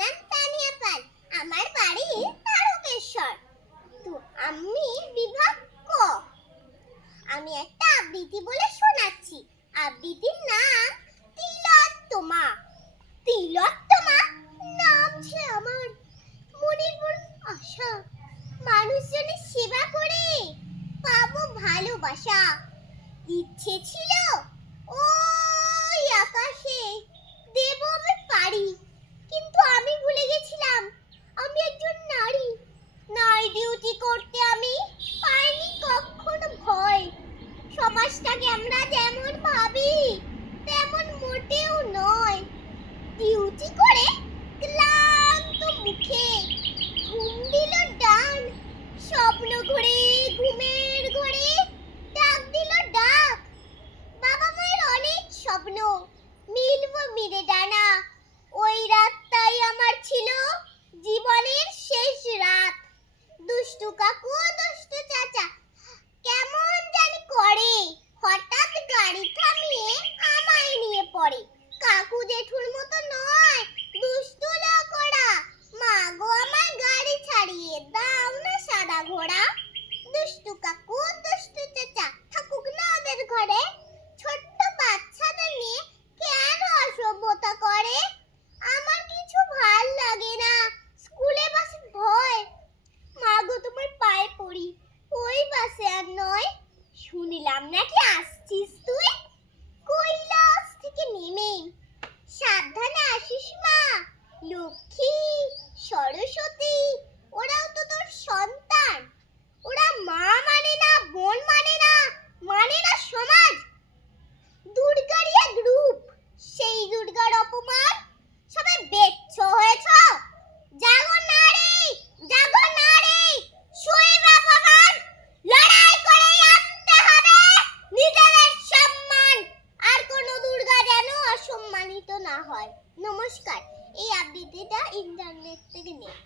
নাম তানিয়া পাল। আমার বাড়ি তারকেশ্বর। তো আমি বিভাগ ক। আমি একটা আবৃত্তি বলে শোনাচ্ছি। আবৃত্তির নাম তিলোত্তমা। তিলোত্তমা নাম যে আমার মনের বড় আশা, মানুষজনের সেবা করে পাবো ভালোবাসা। ইচ্ছে ছিল ওই আকাশে দেব আমি পারি, কিন্তু আমি ভুলে গেছিলাম আমি একজন নারী। নারী ডিউটি করতে আমি পাইনি কখনো ভয়। সমাজটাকে আমরা যেমন ভাবি তেমন মোটেও নয়। ডিউটি করে ক্লান্ত মুখে ঘুম দিল ডান, স্বপ্ন ঘুরে ঘুমের ঘরে ডাক দিল ডাক। বাবা মায়ের অনেক স্বপ্ন, মিলবো মিলে ডানা। ওই রাতটাই আমার ছিল জীবনের শেষ রাত। দুষ্টু কাকু দুষ্টু চাচা কেমন জানি করে, হঠাৎ গাড়ি থামিয়ে আমায় নিয়ে পড়ে। কাকু জেঠুর মতো নয়, দুষ্টু লোক ওরা। মা গো আমার গাড়ি ছাড়িয়ে দাও না সাদা ঘোড়া। দুষ্টু কাকু দুষ্টু চাচা থাকুক না ওদের ঘরে। ছোট্ট বাচ্চাদের নিয়ে কেন অসভ্যতা করে? আমার কিছু ভাল লাগে না, স্কুলে বাসে ভয়। মা গো তোমার পায়ে পড়ি, ওই বাসে আর নয়। শুনিলাম নাকি আসছিস তুই কৈলাস থেকে নেমে। সাবধানে আসিস মা, লক্ষ্মী সরস্বতী ওরাও তো তোর সন্তান। ওরা মা মানে না, বোন মানে না, মানে না সমাজ। দুর্গারই এক রূপ, সেই দুর্গার অপমান। সবাই বেচ্ছ হয়েছ। জাগো নারী, জাগো নারী, শৈব অপমান। লড়াই করে আনতে হবে নিজেদের সম্মান। আর কোনো দুর্গা যেন অসম্মানিত না হয়। নমস্কার। এই আবৃত্তিটা ইন্টারনেট থেকে নেওয়া।